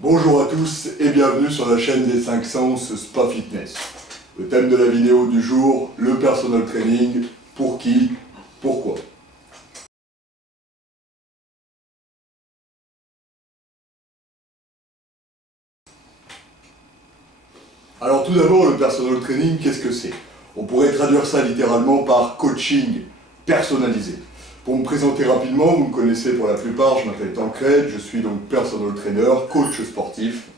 Bonjour à tous et bienvenue sur la chaîne des 5 sens Spa Fitness. Le thème de la vidéo du jour, le personal training, pour qui, pourquoi. Alors tout d'abord, le personal training, qu'est-ce que c'est? On pourrait traduire ça littéralement par coaching personnalisé. Pour me présenter rapidement, vous me connaissez pour la plupart, je m'appelle Tancred, je suis donc personal trainer, coach sportif.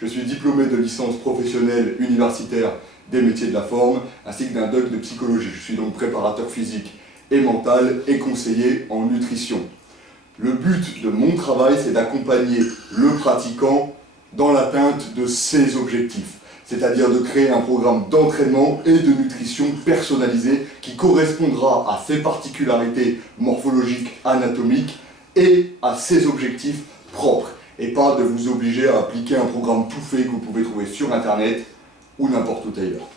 Je suis diplômé de licence professionnelle universitaire des métiers de la forme, ainsi que d'un doc de psychologie. Je suis donc préparateur physique et mental et conseiller en nutrition. Le but de mon travail, c'est d'accompagner le pratiquant dans l'atteinte de ses objectifs, c'est-à-dire de créer un programme d'entraînement et de nutrition personnalisé qui correspondra à ses particularités morphologiques, anatomiques et à ses objectifs propres, et pas de vous obliger à appliquer un programme tout fait que vous pouvez trouver sur internet ou n'importe où ailleurs.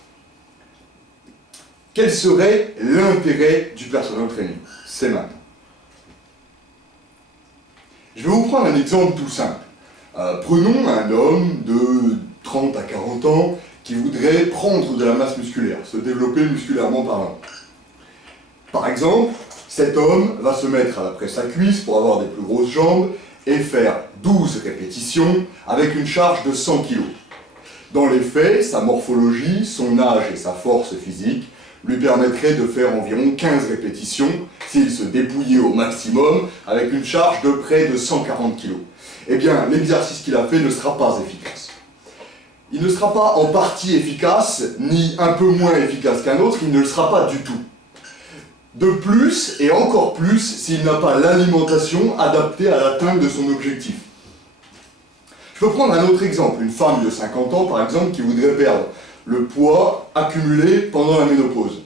Quel serait l'intérêt du personal training? C'est maintenant. Je vais vous prendre un exemple tout simple. Prenons un homme de 30 à 40 ans qui voudrait prendre de la masse musculaire, se développer musculairement parlant. Par exemple, cet homme va se mettre à la presse à cuisse pour avoir des plus grosses jambes et faire 12 répétitions avec une charge de 100 kg. Dans les faits, sa morphologie, son âge et sa force physique lui permettraient de faire environ 15 répétitions s'il se dépouillait au maximum avec une charge de près de 140 kg. Eh bien, l'exercice qu'il a fait ne sera pas efficace. Il ne sera pas en partie efficace, ni un peu moins efficace qu'un autre, il ne le sera pas du tout. De plus, et encore plus, s'il n'a pas l'alimentation adaptée à l'atteinte de son objectif. Je peux prendre un autre exemple, une femme de 50 ans par exemple qui voudrait perdre le poids accumulé pendant la ménopause.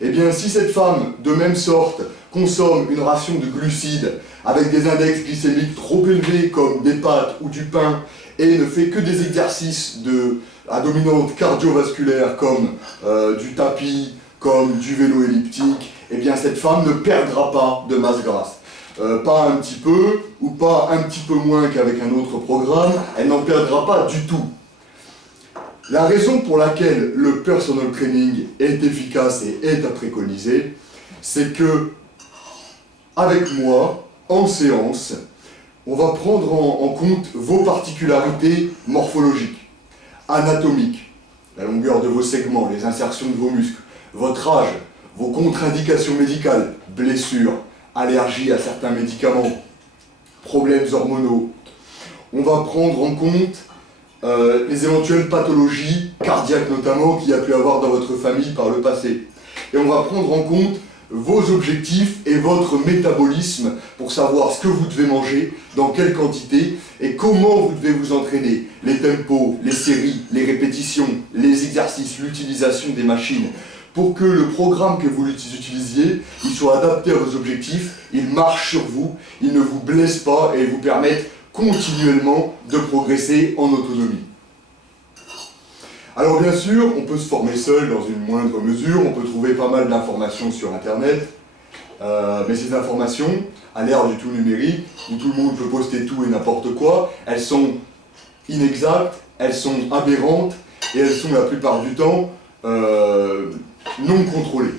Eh bien, si cette femme, de même sorte, consomme une ration de glucides avec des index glycémiques trop élevés comme des pâtes ou du pain et ne fait que des exercices à dominante cardiovasculaire comme du tapis, comme du vélo elliptique, eh bien cette femme ne perdra pas de masse grasse. Pas un petit peu ou pas un petit peu moins qu'avec un autre programme, elle n'en perdra pas du tout. La raison pour laquelle le personal training est efficace et est à préconiser, c'est que, avec moi, en séance, on va prendre en compte vos particularités morphologiques, anatomiques, la longueur de vos segments, les insertions de vos muscles, votre âge, vos contre-indications médicales, blessures, allergies à certains médicaments, problèmes hormonaux. On va prendre en compte les éventuelles pathologies cardiaques notamment qu'il y a pu avoir dans votre famille par le passé. Et on va prendre en compte vos objectifs et votre métabolisme pour savoir ce que vous devez manger, dans quelle quantité et comment vous devez vous entraîner. Les tempos, les séries, les répétitions, les exercices, l'utilisation des machines. Pour que le programme que vous utilisiez, il soit adapté à vos objectifs, il marche sur vous, il ne vous blesse pas et vous permette continuellement de progresser en autonomie. Alors bien sûr, on peut se former seul dans une moindre mesure, on peut trouver pas mal d'informations sur internet, mais ces informations, à l'ère du tout numérique, où tout le monde peut poster tout et n'importe quoi, elles sont inexactes, elles sont aberrantes et elles sont la plupart du temps non contrôlées.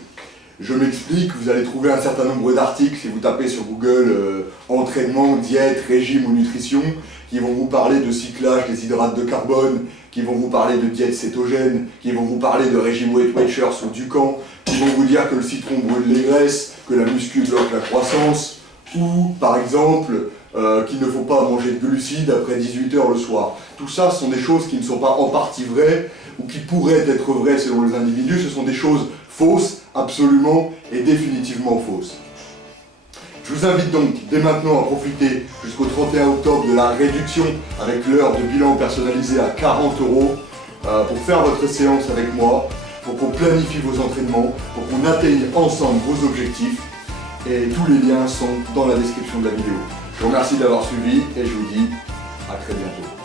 Je m'explique, vous allez trouver un certain nombre d'articles si vous tapez sur Google entraînement, diète, régime ou nutrition, qui vont vous parler de cyclage des hydrates de carbone, qui vont vous parler de diète cétogène, qui vont vous parler de régime Weight Watchers ou Dukan, qui vont vous dire que le citron brûle les graisses, que la muscu bloque la croissance, ou par exemple qu'il ne faut pas manger de glucides après 18 h le soir. Tout ça sont des choses qui ne sont pas en partie vraies, ou qui pourraient être vraies selon les individus, ce sont des choses fausses, absolument et définitivement fausses. Je vous invite donc dès maintenant à profiter jusqu'au 31 octobre de la réduction avec l'heure de bilan personnalisé à 40 € pour faire votre séance avec moi, pour qu'on planifie vos entraînements, pour qu'on atteigne ensemble vos objectifs. Et tous les liens sont dans la description de la vidéo. Je vous remercie d'avoir suivi et je vous dis à très bientôt.